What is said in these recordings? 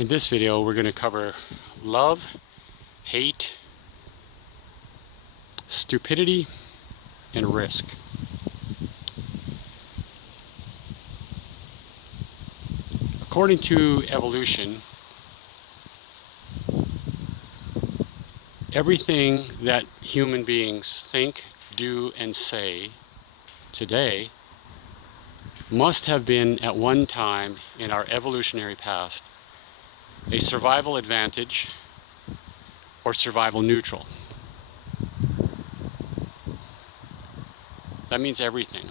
In this video, we're going to cover love, hate, stupidity, and risk. According to evolution, everything that human beings think, do, and say today must have been at one time in our evolutionary past a survival advantage or survival neutral. That means everything.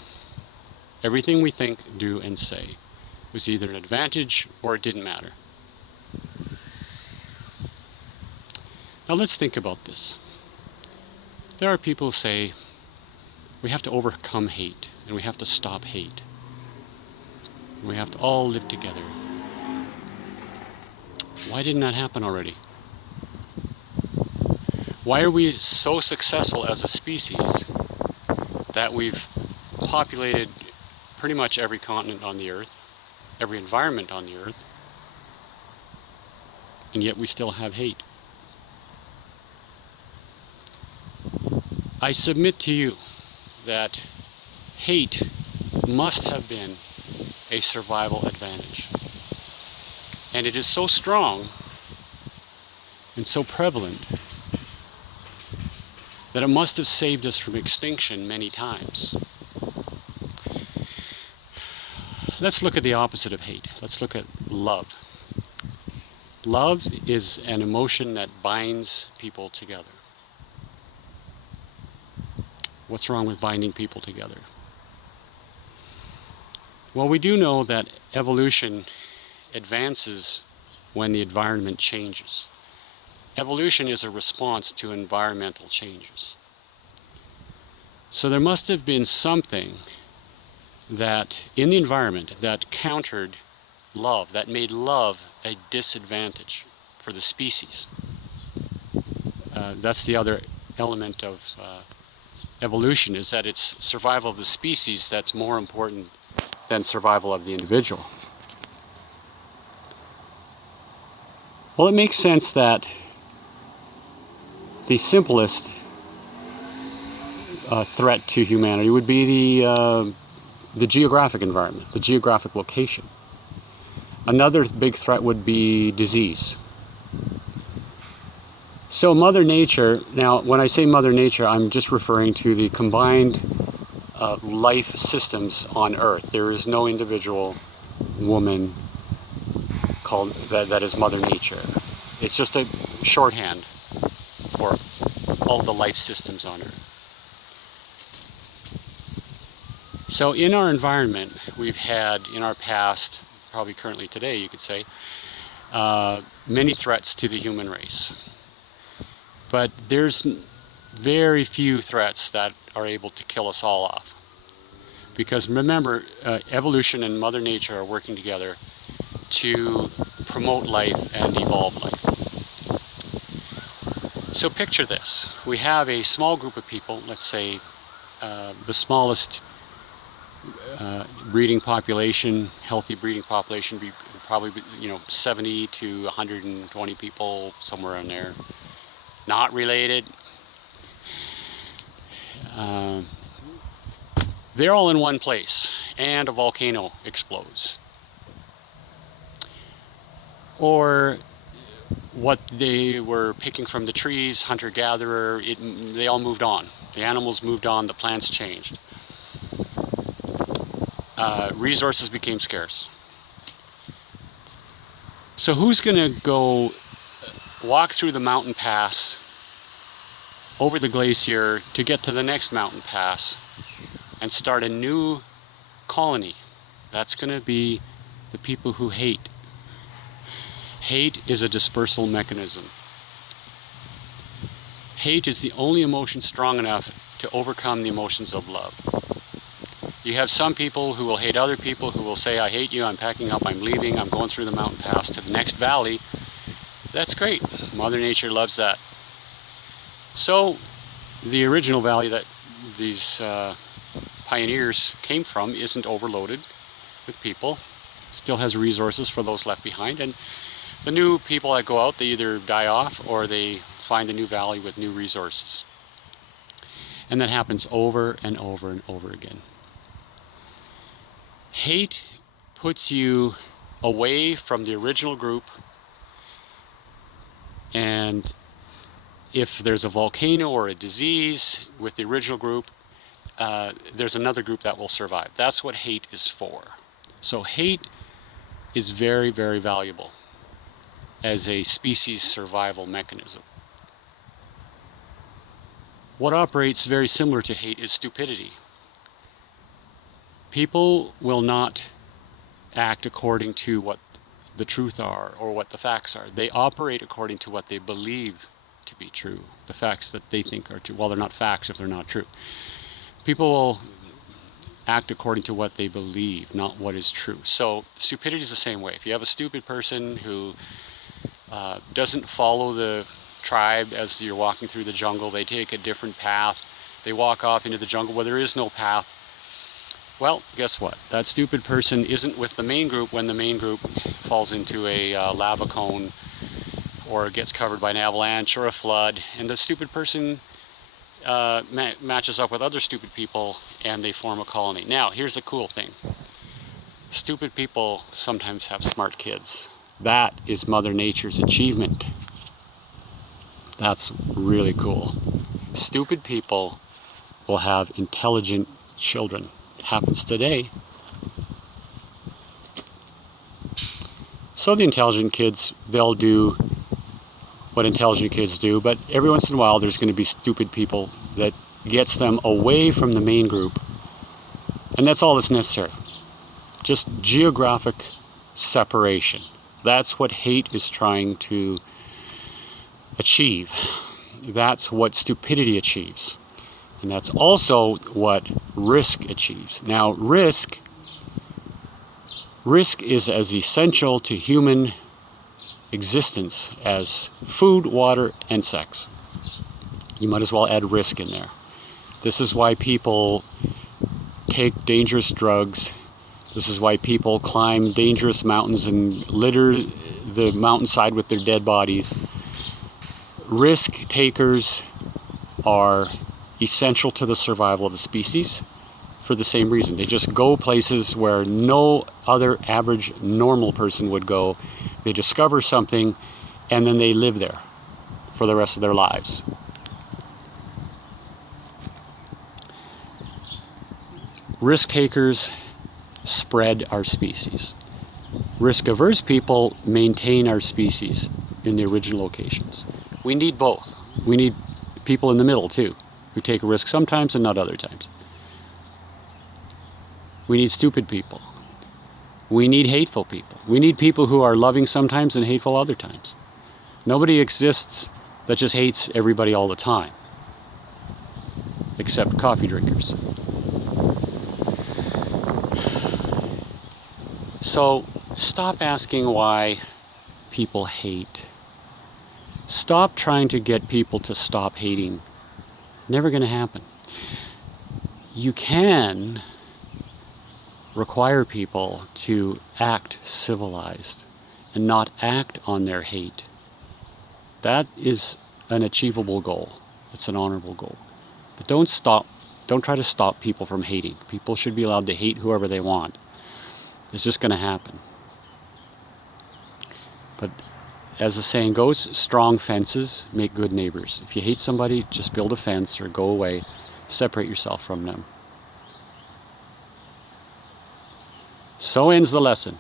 Everything we think, do, and say was either an advantage or it didn't matter. Now let's think about this. There are people who say we have to overcome hate and we have to stop hate. We have to all live together. Why didn't that happen already? Why are we so successful as a species that we've populated pretty much every continent on the earth, every environment on the earth, and yet we still have hate? I submit to you that hate must have been a survival advantage. And it is so strong and so prevalent that it must have saved us from extinction many times. Let's look at the opposite of hate. Let's look at love. Love is an emotion that binds people together. What's wrong with binding people together? Well, we do know that evolution advances when the environment changes. Evolution is a response to environmental changes. So there must have been something that in the environment that countered love, that made love a disadvantage for the species. That's the other element of evolution, is that it's survival of the species that's more important than survival of the individual. Well, it makes sense that the simplest threat to humanity would be the geographic environment, the geographic location. Another big threat would be disease. So Mother Nature, now when I say Mother Nature, I'm just referring to the combined life systems on Earth. There is no individual woman called that is Mother Nature. It's just a shorthand for all the life systems on Earth. So in our environment, we've had in our past, probably currently today you could say, many threats to the human race. But there's very few threats that are able to kill us all off. Because remember, evolution and Mother Nature are working together to promote life and evolve life. So picture this. We have a small group of people, let's say the smallest breeding population, healthy breeding population, probably 70 to 120 people, somewhere in there. Not related. They're all in one place, and a volcano explodes. Or what they were picking from the trees, hunter-gatherer, they all moved on. The animals moved on, the plants changed. Resources became scarce. So who's going to go walk through the mountain pass, over the glacier, to get to the next mountain pass and start a new colony? That's going to be the people who hate. Hate is a dispersal mechanism. Hate is the only emotion strong enough to overcome the emotions of love. You have some people who will hate other people, who will say, I hate you, I'm packing up, I'm leaving, I'm going through the mountain pass to the next valley. That's great. Mother Nature loves that. So the original valley that these pioneers came from isn't overloaded with people, still has resources for those left behind, and The new people that go out, they either die off or they find a new valley with new resources. And that happens over and over and over again. Hate puts you away from the original group, and if there's a volcano or a disease with the original group, there's another group that will survive. That's what hate is for. So hate is very, very valuable as a species survival mechanism. What operates very similar to hate is stupidity. People will not act according to what the truth are or what the facts are. They operate according to what they believe to be true, the facts that they think are true. Well, they're not facts if they're not true. People will act according to what they believe, not what is true. So stupidity is the same way. If you have a stupid person who doesn't follow the tribe as you're walking through the jungle, they take a different path, they walk off into the jungle where there is no path, well, guess what? That stupid person isn't with the main group when the main group falls into a lava cone or gets covered by an avalanche or a flood, and the stupid person matches up with other stupid people and they form a colony. Now, here's the cool thing. Stupid people sometimes have smart kids. That is Mother Nature's achievement. That's really cool. Stupid people will have intelligent children. It happens today. So the intelligent kids, they'll do what intelligent kids do, but every once in a while there's going to be stupid people that gets them away from the main group. And that's all that's necessary. Just geographic separation. That's what hate is trying to achieve. That's what stupidity achieves. And that's also what risk achieves. Now, risk is as essential to human existence as food, water, and sex. You might as well add risk in there. This is why people take dangerous drugs. This is why people climb dangerous mountains and litter the mountainside with their dead bodies. Risk takers are essential to the survival of the species for the same reason. They just go places where no other average normal person would go. They discover something and then they live there for the rest of their lives. Risk takers spread our species. Risk-averse people maintain our species in the original locations. We need both. We need people in the middle too, who take a risk sometimes and not other times. We need stupid people. We need hateful people. We need people who are loving sometimes and hateful other times. Nobody exists that just hates everybody all the time, except coffee drinkers. So stop asking why people hate. Stop trying to get people to stop hating. Never going to happen. You can require people to act civilized and not act on their hate. That is an achievable goal. It's an honorable goal. But don't try to stop people from hating. People should be allowed to hate whoever they want. It's just going to happen. But as the saying goes, strong fences make good neighbors. If you hate somebody, just build a fence or go away. Separate yourself from them. So ends the lesson.